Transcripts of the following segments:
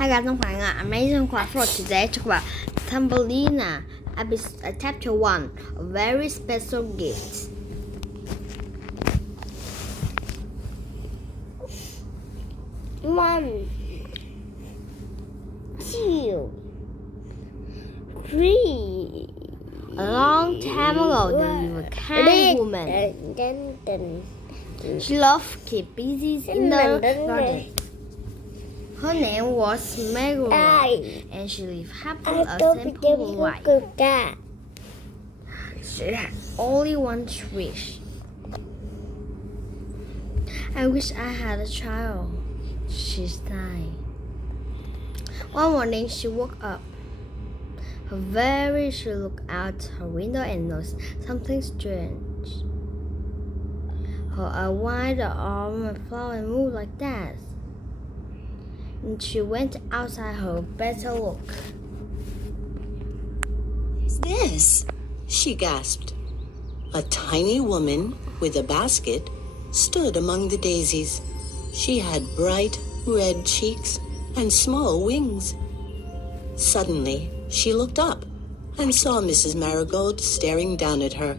Hi guys, I'm playing Amazing Quad for today. Talk about Thumbelina, Chapter 1, a very special gift. One, two, three. A long time ago, there was a kind woman. She loved to keep busy in the garden. Her name was Margaret, and she lived happily a simple life. She had only one wish. I wish I had a child, she sighed. One morning she woke up. She looked out her window and noticed something strange. Her wide arm and flower moved like that. And she went outside her better look. What's this? She gasped. A tiny woman with a basket stood among the daisies. She had bright red cheeks and small wings. Suddenly, she looked up and saw Mrs. Marigold staring down at her.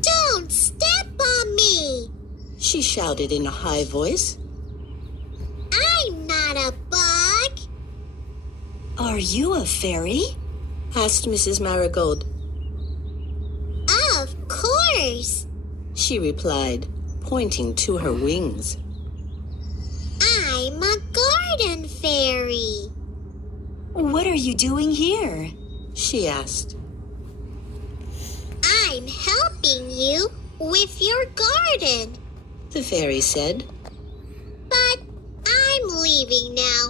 Don't step on me! She shouted in a high voice. I'm not a bug. Are you a fairy? Asked Mrs. Marigold. Of course. She replied, pointing to her wings. I'm a garden fairy. What are you doing here? She asked. I'm helping you with your garden. The fairy said. But I'm leaving now.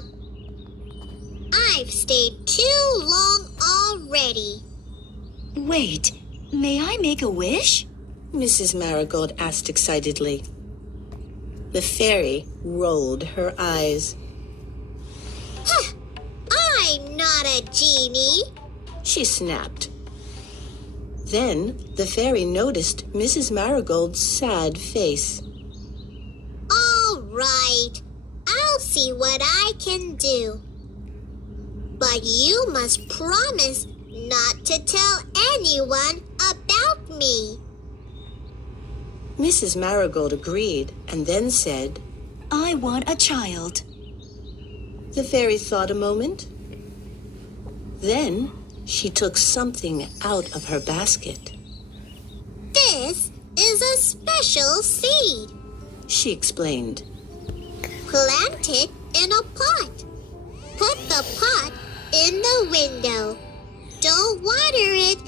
I've stayed too long already. Wait, may I make a wish? Mrs. Marigold asked excitedly. The fairy rolled her eyes. I'm not a genie. She snapped. Then the fairy noticed Mrs. Marigold's sad face. All right, I'll see what I can do. But you must promise not to tell anyone about me. Mrs. Marigold agreed and then said, I want a child. The fairy thought a moment. Then she took something out of her basket. This is a special seed. She explained. Plant it in a pot. Put the pot in the window. Don't water it.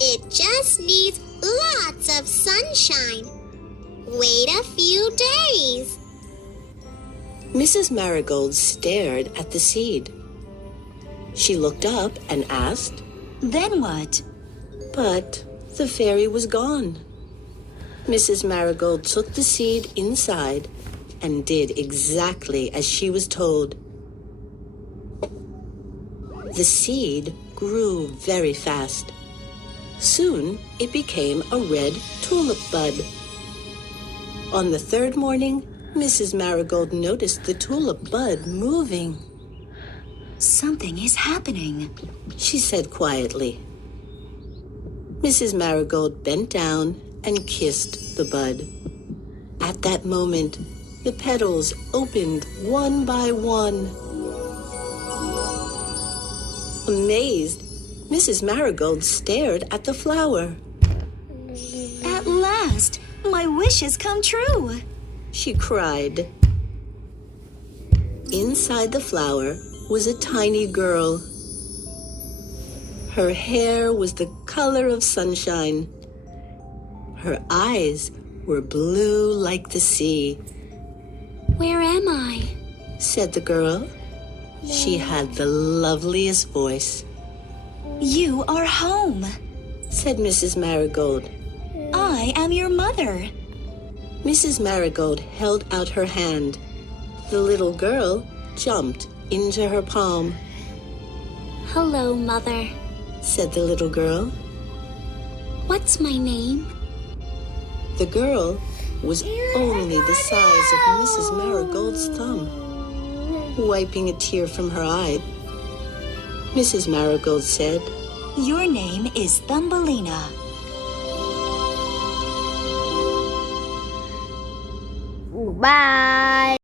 It just needs lots of sunshine. Wait a few days. Mrs. Marigold stared at the seed. She looked up and asked, Then what? but the fairy was gone. Mrs. Marigold took the seed inside and did exactly as she was told. The seed grew very fast. Soon it became a red tulip bud. On the third morning, Mrs. Marigold noticed the tulip bud moving. Something is happening. She said quietly. Mrs. Marigold bent down and kissed the bud. At that moment, the petals opened one by one. Amazed, Mrs. Marigold stared at the flower. At last, my wish has come true. She cried. Inside the flower was a tiny girl. Her hair was the color of sunshine. Her eyes were blue like the sea. Where am I? Said the girl. She had the loveliest voice. You are home. Said Mrs. Marigold. I am your mother. Mrs. Marigold held out her hand. The little girl jumped into her palm. Hello, Mother. Said the little girl. What's my name? The girl was only the size of Mrs. Marigold's thumb. wiping a tear from her eye. Mrs. Marigold said, Your name is Thumbelina. Bye.